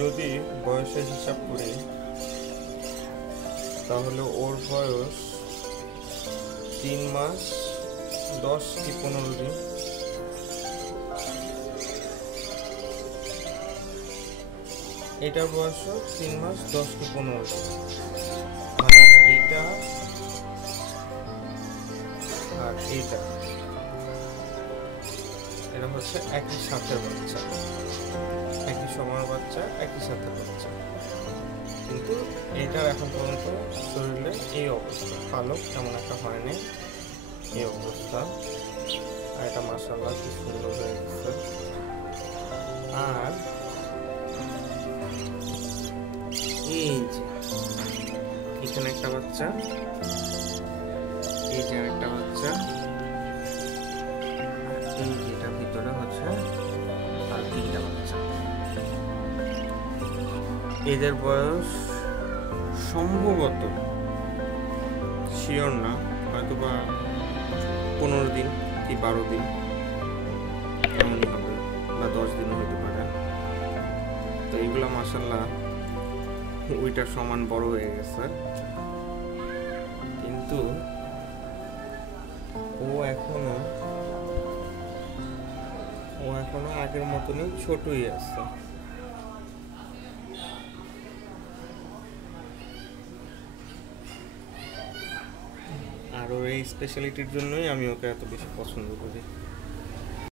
যদি বয়সের হিসাব করি তাহলে ওর বয়স 3 মাস 10 কি 15 দিন। এটার বয়স 3 মাস 10 কি 15 দিন, মানে এইটা আর এইটা এটা হচ্ছে একই সাথের বাচ্চা, একই সময়ের বাচ্চা, একই সাথের বাচ্চা, কিন্তু এটার এখন পর্যন্ত শরীরে এই অবস্থা, পালক তেমন একটা হয়নি, এই অবস্থা। আর এটা মাশাআল্লাহ কি সুন্দর হয়ে গেছে। আর এই যে এখানে একটা বাচ্চা, এই যে একটা বাচ্চা, এই যেটা ভিতরে হচ্ছে আর 3টা বাচ্চা। এদের বয়স সম্ভবত, শিওর না, হয়তো বা 15 দিন কি 12 দিন এমনই হবে, বা 10 দিনও হতে পারে। তো এইগুলা মাশাআল্লাহ ওইটার সমান বড় হয়ে গেছে, কিন্তু ও এখনো আগের মতনই ছোটই আছে। আর ওর এই স্পেশালিটির জন্যই আমি ওকে এত বেশি পছন্দ করি।